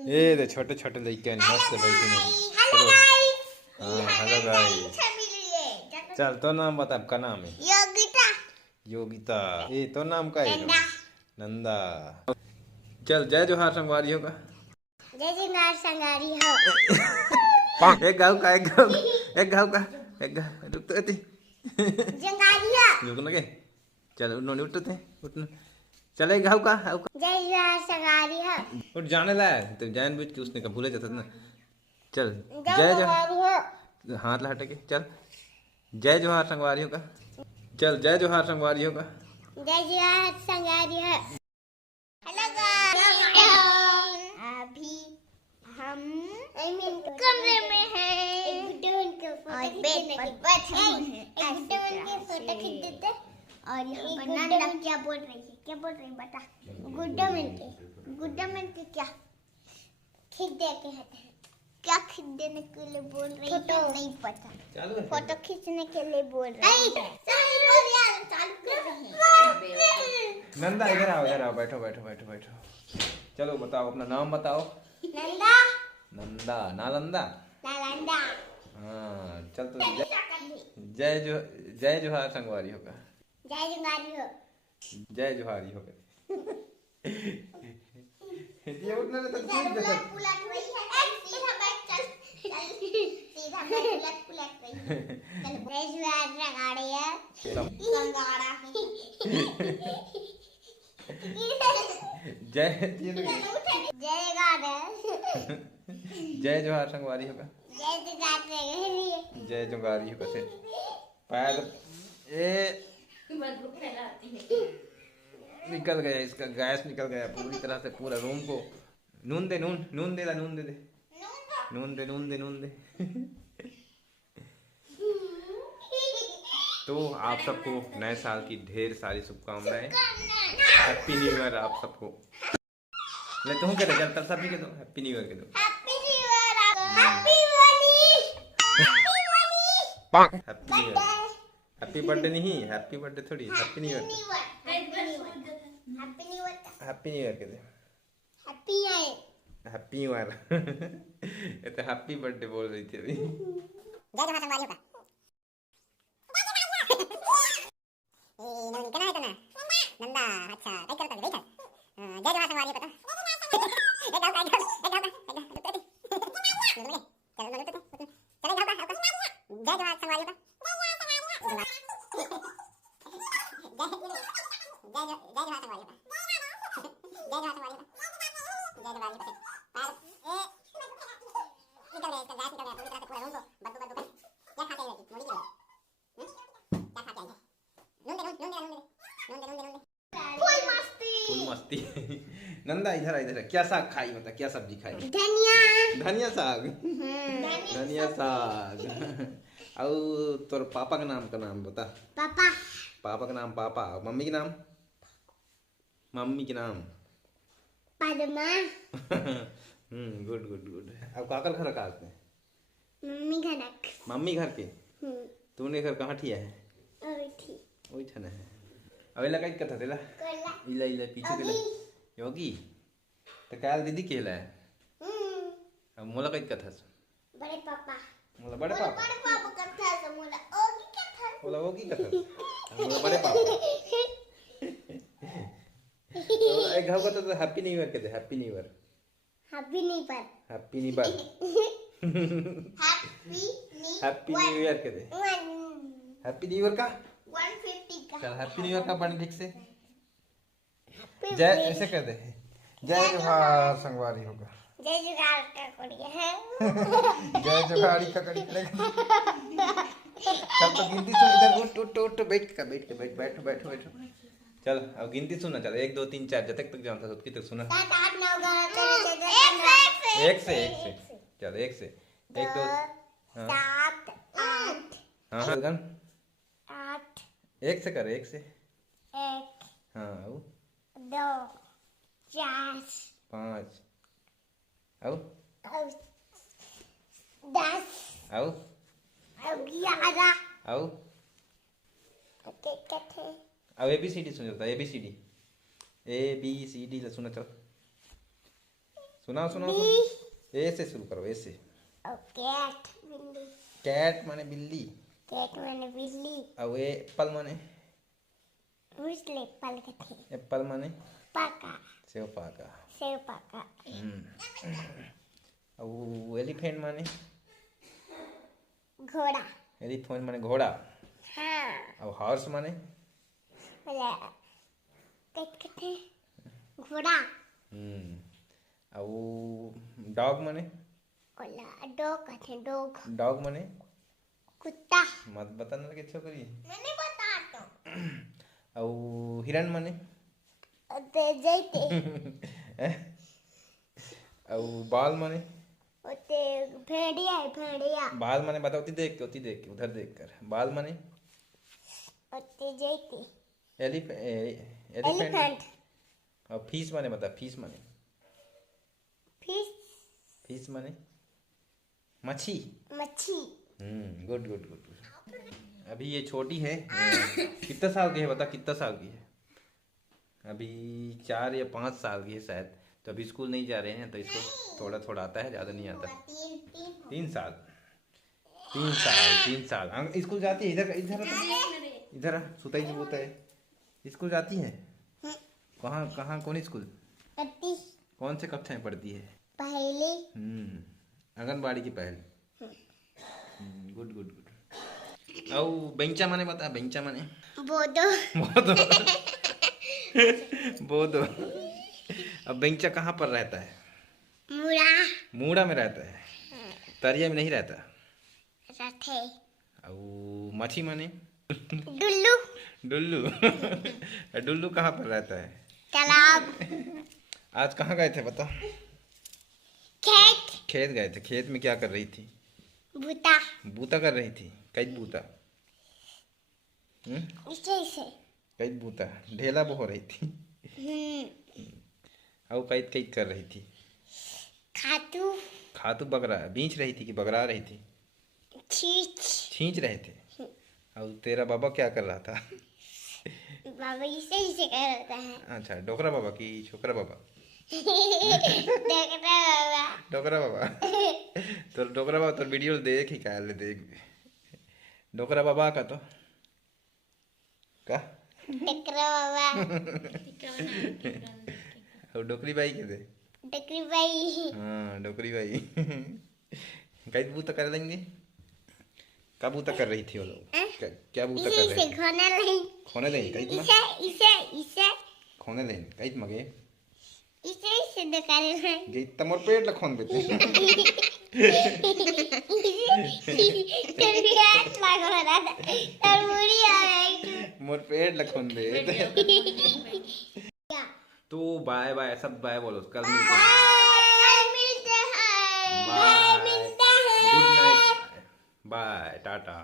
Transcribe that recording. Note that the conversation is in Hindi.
ये दे छोटे छोटे लड़के मस्त बैठे हैं। हाँ हेलो गाइस। चल तो नाम बता, आपका नाम है योगिता। योगिता। ये तो नाम का है नंदा। चल जय जोहार संगवारी होगा। जय जोहार संगवारी हो। एक गाँव का एक गाँव एक गाँव का एक गाँव रुक तो जंगारिया रुक ना के। चल उन्होंने उठते उठना। चल एक गाँव का जय जोहार संगवारी हो। उठ जाने ला तो जान बुझ के उसने का भूले जाता ना। चल जय जोहार हो। हाथ ला हटे के चल जय जोहार संगवारी होगा। चल जय जोहार संगवारी होगा। जय जोहार संगवारी हो। हेलो अभी हम कमरे में हैं और बेड पर बैठे हैं। फोटो खींच देते और यहाँ पर नंदा क्या बोल रही है, क्या बोल रही है बता। गुड्डा मिनट क्या खींच देते हैं, क्या खींच देने के लिए बोल रही है नहीं पता। फोटो खींचने के लिए बोल रही है। नंदा इधर आओ बैठो बैठो बैठो बैठो। चलो बताओ अपना नाम बताओ। नंदा। नंदा नालंदा। नालंदा। हाँ चल तो जय जोहार संगवारी होगा। जय जोहारी हो। जय जोहारी होगा। ये उठने तो ठीक है। पुलट रही है सीधा बैठ चल सीधा बैठ पुलट रही है। चल जय जोहार संगवारी है संगाड़ा जय जय जोहार संगवारी होगा। जय जोहारी होगा से पैर ए निकल गया, इसका गैस निकल गया पूरी तरह से पूरा रूम को। नून दे नून दे नून दे नून दे। तो आप सबको नए साल की ढेर सारी शुभकामनाएं। हैप्पी न्यू ईयर आप सबको। ले तुम कह दे चल सभी के दो हैप्पी न्यू ईयर के दो। Happy new year happy birthday. Happy birthday नहीं, हैप्पी बर्थडे थोड़ी, happy new year. Happy new year के दे। Happy new year. ये तो हैप्पी बर्थडे बोल रही थी अभी। जय जोहार संगवारी होगा। नंदा है तो ना नंदा। अच्छा कई करता है बैठ। जय जोहार संगवारी होगा। एक गाँव का जय जोहार संगवारी होगा। फुल मस्ती। नंदा इधर इधर क्या साग खाई, बता क्या सब्जी खाई। धनिया साग। धनिया साग। और तोर पापा का नाम बता। पापा का नाम पापा। मम्मी के नाम पद्मा। Good good good. अब काकल घर का आते हैं मम्मी घर के। तूने घर कहाँ ठिया है वही ठना है। अब इला कई कथा देला इला इला पीछे देला योगी तो काल दीदी केला है। अब मोला कई कथा बड़े पापा मोला बड़े पापा कथा से मोला ओगी कथा मोला ओगी कथा मोला बड़े पापा। तो एक घाव का तो हैप्पी न्यू ईयर के दे। Happy new year. Happy new year. Happy new year. Happy new year के दे। हैप्पी न्यू ईयर का 150 का। चल हैप्पी न्यू ईयर का बन ठीक से जय ऐसे कह दे। जय जोहार संगवारी होगा। जय जोहार का कड़िया है। जय जोहारी का कड़ी करेगा। चल तो गिनती सुन इधर उठ उठ बैठो बैठो। चल अब गिनती सुनना। चल 1 2 3 4 जब तक जानता उतनी तक सुना। 7 8 9 10 एक से चल 1 से 1 2 7 8 हाँ गन 8 1 से कर 1 से 1 हाँ 2 4 5 आओ 10 आओ 11 आओ कथे अब ABCD सुन जाता ABCD ला सुना। चल सुनाओ सुनाओ ए से शुरू करो, ए से। कैट बिल्ली। कैट माने बिल्ली। कैट माने बिल्ली। अब एप्पल माने मुझले एप्पल के थे। एप्पल माने पाका। सेव पाका। सेव पाका। अब एलिफेंट माने घोड़ा। एलिफेंट माने घोड़ा। हाँ। अब हॉर्स माने कहते घोड़ा। अब डॉग माने डॉग कहते डॉग। डॉग माने कुत्ता। मत बताना के छोकरी। मैंने बता तो। अब हिरन माने जैते। अब बाल माने ओते भेड़िया है भेड़िया। बाल माने बता, उधर देख के उधर देख कर। बाल माने ओते जैते। एलिफेंट। और फिश माने बता, फिश माने फिश माने मच्छी। Good good good. अभी ये छोटी है। कितना साल की है बता, कितना साल की है? अभी 4 या 5 साल की है शायद। तो अभी स्कूल नहीं जा रहे हैं, तो इसको थोड़ा थोड़ा आता है, ज़्यादा नहीं आता। 3 साल 3 साल स्कूल जाती है। इधर इधर इधर सुताई से बोता है। स्कूल जाती है? कहाँ कहाँ कौन स्कूल? कौन से कक्षा में पढ़ती है? पहले। आंगनबाड़ी की पहले। Good good good. और बेंचा माने बता, बेंचा माने बोदो। बोदो। अब बेंचा कहाँ पर रहता है? मूड़ा में रहता है। तरिया में नहीं रहता। और मच्छी माने डुल्लू। डुल्लू कहाँ पर रहता है? तालाब। आज कहाँ गए थे बता? खेत गए थे। खेत में क्या कर रही थी? बूता कर रही थी। कई बूता? कई बूता ढेला बो रही थी। और कई कर रही थी? खातू बगरा बींच रही थी कि बगरा रही थी? छींच रहे थे। और तेरा बाबा क्या कर रहा था? बाबा इसे कर रहा है। अच्छा, डोकरा बाबा की छोकरा बाबा? डोकरा बाबा। तो डोकरा बाबा तो वीडियो देख ही का ले देख। डोकरा बाबा का तो का डोकरा बाबा। और डोकरी बाई के दे? डोकरी बाई। हाँ, डोकरी बाई। कई बूता कर लेंगे? क्या बूता कर रही थी वो लोग? क्या बूता कर रहे थे? खोने लेंगे कई इसे खोने लेंगे कई मगे इसे दिखाने में गई तमोर पेट लखोन बेटे। मोर पेट लखोन दे। तो बाय बाय, सब बाय बोलो, कल मिलते हैं। Bye, good night, bye, Tata.